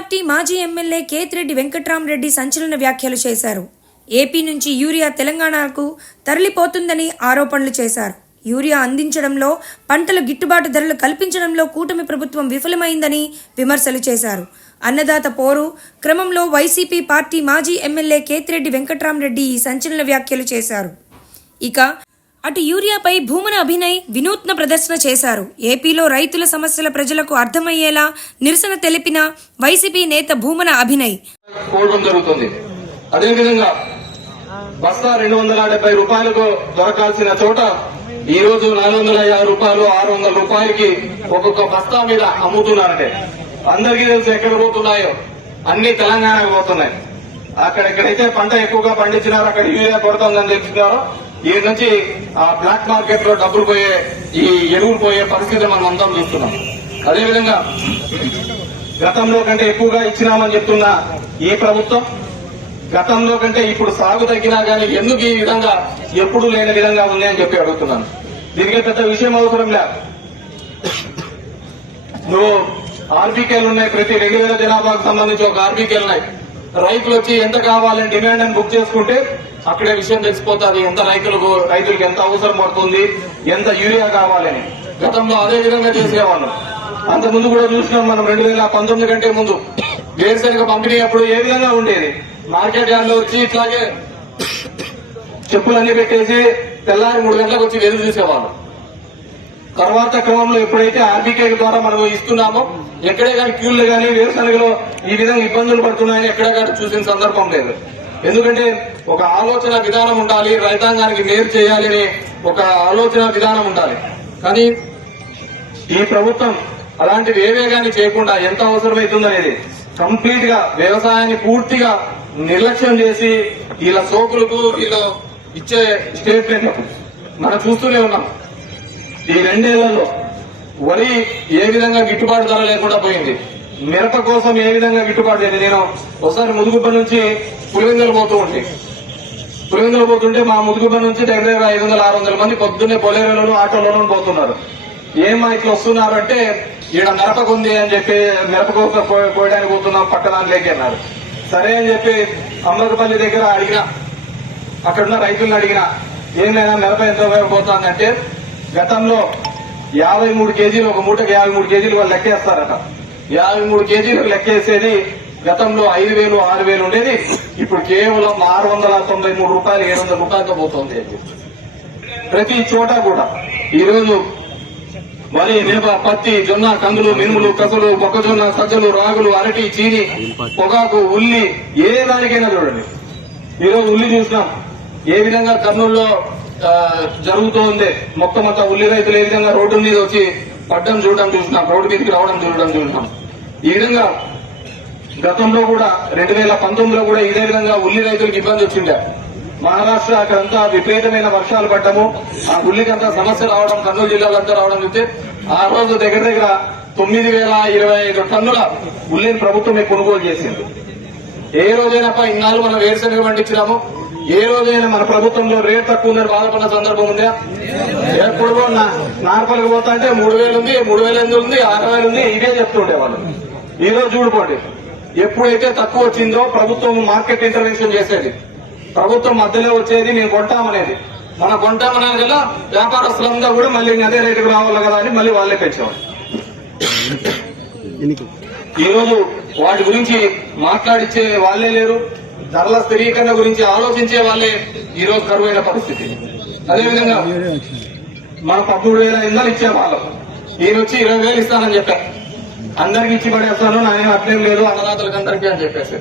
Party మాజీ MLA Kethireddy Venkatrama Reddy సంచలన వ్యాఖ్యలు చేశారు. ఏపీ నుంచి యూరియా తెలంగాణకు తరలిపోతుందని ఆరోపణలు చేశారు. యూరియా అందించడంలో, పంటల గిట్టుబాటు ధరలు కల్పించడంలో కూటమి ప్రభుత్వం విఫలమైందని విమర్శలు చేశారు. అన్నదాత పోరు క్రమంలో వైసీపీ పార్టీ మాజీ ఎమ్మెల్యే కేతిరెడ్డి వెంకట్రామరెడ్డి ఈ సంచలన వ్యాఖ్యలు చేశారు. ఇక అటు యూరియాపై భూమన అభినయ్ వినూత్న ప్రదర్శన చేశారు. ఏపీలో రైతుల సమస్యల ప్రజలకు అర్థమయ్యేలా నిరసన తెలిపిన వైసీపీ నేత భూమన అభినయ్ జరుగుతుంది. అదేవిధంగా బస్తా 270 రూపాయలకు దొరకాల్సిన చోట ఈ రోజు 450 రూపాయలు 600 రూపాయలకి ఒక్కొక్క బస్తా మీద అమ్ముతున్నారంటే అందరికీ తెలుసు ఎక్కడ పోతున్నాయో అన్ని తెలంగాణకు పోతున్నాయి. అక్కడెక్కడైతే పంట ఎక్కువగా పండించినారో అక్కడ యూరియా కొడుతుందని తెలుసుకున్నారో ఈ నుంచి ఆ బ్లాక్ మార్కెట్ లో డబ్బులు పోయే ఈ ఎరువులు పోయే పరిస్థితి మనం అందరం చూస్తున్నాం. అదేవిధంగా గతంలో కంటే ఎక్కువగా ఇచ్చినామని చెప్తున్న ఈ ప్రభుత్వం గతంలో కంటే ఇప్పుడు సాగు తగ్గినా కానీ ఎందుకు ఈ విధంగా ఎప్పుడు లేని విధంగా ఉంది అని చెప్పి అడుగుతున్నాను. దీనికి పెద్ద విషయం అవసరం లేదు. నువ్వు ఆర్బీకేలు ఉన్నాయి, ప్రతి 2000 జనాభాకు సంబంధించి ఒక ఆర్బీకేలు ఉన్నాయి. రైతులు వచ్చి ఎంత కావాలని డిమాండ్ అని బుక్ చేసుకుంటే అక్కడే విషయం తెలిసిపోతుంది. ఎంత రైతులకు ఎంత అవసరం పడుతుంది, ఎంత యూరియా కావాలని. గతంలో అదే విధంగా చేసేవాళ్ళం. అంత ముందు కూడా చూసినాం మనం. 2019 కంటే ముందు వేరుశనగ పంపిణీ అప్పుడు ఏ విధంగా ఉండేది, మార్కెట్ యార్డ్ లో వచ్చి ఇట్లాగే చెప్పులన్నీ పెట్టేసి తెల్లారి 3 గంటలకు వచ్చి ఎదురు చూసేవాళ్ళం. తర్వాత క్రమంలో ఎప్పుడైతే ఆర్బీకే ద్వారా మనం ఇస్తున్నామో ఎక్కడే కానీ క్యూలు కానీ వేరుశనగలో ఈ విధంగా ఇబ్బందులు పడుతున్నాయని ఎక్కడే కానీ చూసిన సందర్భం లేదు. ఎందుకంటే ఒక ఆలోచన విధానం ఉండాలి, రైతాంగానికి మేలు చేయాలని ఒక ఆలోచన విధానం ఉండాలి. కానీ ఈ ప్రభుత్వం అలాంటివి ఏవే కానీ చేయకుండా ఎంత అవసరమవుతుందనేది కంప్లీట్ గా వ్యవసాయాన్ని పూర్తిగా నిర్లక్ష్యం చేసి వీళ్ళ సోకులకు వీళ్ళు ఇచ్చే స్టేట్మెంట్లకు మనం చూస్తూనే ఉన్నాం. ఈ 2 ఏళ్లలో వరి ఏ విధంగా గిట్టుబాటు ధర లేకుండా పోయింది. మిరప కోసం ఏ విధంగా గిట్టుబాటు చేయలేదు. నేను ఒకసారి ముదుగుబ్బ నుంచి పులివెందులు పోతుంటే మా ముదుగుబ్బ నుంచి దగ్గర 500-600 మంది పొద్దున్నే బొలేరోలోనూ ఆటోలోనూ పోతున్నారు. ఏమా ఇట్లా వస్తున్నారంటే ఈడ మిరపకు ఉంది అని చెప్పి మిరప కోసం పోయడానికి పోతున్నాం పక్కదానిలోకి అన్నారు. సరే అని చెప్పి అమృతపల్లి దగ్గర అడిగినా, అక్కడున్న రైతులను అడిగినా ఏం లేదా మిరప ఎంత ఉపయోగపోతుందంటే గతంలో 53 కేజీలు, ఒక మూటకి 53 కేజీలు వాళ్ళు లెక్కేస్తారట. 53 కేజీలకు లెక్కేసేది గతంలో 5,000, 6,000 ఉండేది. ఇప్పుడు కేవలం 693 రూపాయలు, 700 రూపాయలతో పోతుంది. ప్రతి చోట కూడా ఈరోజు వరి, మిరప, పత్తి, జొన్న, కందులు, మినుములు, కసలు, మొక్కజొన్న, సజ్జలు, రాగులు, అరటి, చీని, పొగాకు, ఉల్లి, ఏ దానికైనా చూడండి. ఈరోజు ఉల్లి చూసినాం ఏ విధంగా కర్నూలులో జరుగుతూ ఉంది. మొత్తం అంతా ఉల్లి రైతులు ఏ విధంగా రోడ్డు మీద వచ్చి పడ్డం చూడడం చూసినాం, రోడ్డు మీదకి రావడం చూసినాం. ఈ విధంగా గతంలో కూడా 2019లో కూడా ఇదే విధంగా ఉల్లి రైతులకు ఇబ్బంది వచ్చిండే. మహారాష్ట్ర అక్కడంతా విపరీతమైన వర్షాలు పడ్డము, ఆ ఉల్లికంతా సమస్య రావడం, కర్నూలు జిల్లాలంతా రావడం చూస్తే ఆ రోజు దగ్గర 9,025 టన్నుల ఉల్లిని ప్రభుత్వమే కొనుగోలు చేసింది. ఏ రోజైనా ఇన్నాళ్ళు మనం వేరుశనగ పండించినాము, ఏ రోజైనా మన ప్రభుత్వంలో రేట్ తక్కువ ఉందని బాధపడిన సందర్భం ఉందా? ఎప్పుడు నార్పల్కి పోతా అంటే 3,000 ఉంది, 3,800 ఉంది, 6,000 ఉంది, ఇదే చెప్తుండే వాళ్ళు. ఈ రోజు చూడుకోండి, ఎప్పుడైతే తక్కువ వచ్చిందో ప్రభుత్వం మార్కెట్ ఇంటర్వెన్షన్ చేసేది, ప్రభుత్వం మధ్యలో వచ్చేది మేము కొంటామనేది. మనం కొంటామనేది కదా వ్యాపారస్తులంతా కూడా మళ్ళీ అదే రేటుకు రావాలి కదా అని మళ్ళీ వాళ్ళే పెంచేవాళ్ళు. ఈ రోజు వాటి గురించి మాట్లాడిచ్చే వాళ్లే లేరు. ధరల స్థిరీకరణ గురించి ఆలోచించే వాళ్ళే ఈ రోజు కరువైన పరిస్థితి. అదేవిధంగా మనం 13,000 ఇచ్చే వాళ్ళం, ఈయన వచ్చి 20,000 ఇస్తానని చెప్పారు. అందరికి ఇచ్చి పడేస్తాను, నాయన అట్లేం లేదు అన్నదాతలకు అందరికీ అని చెప్పేసి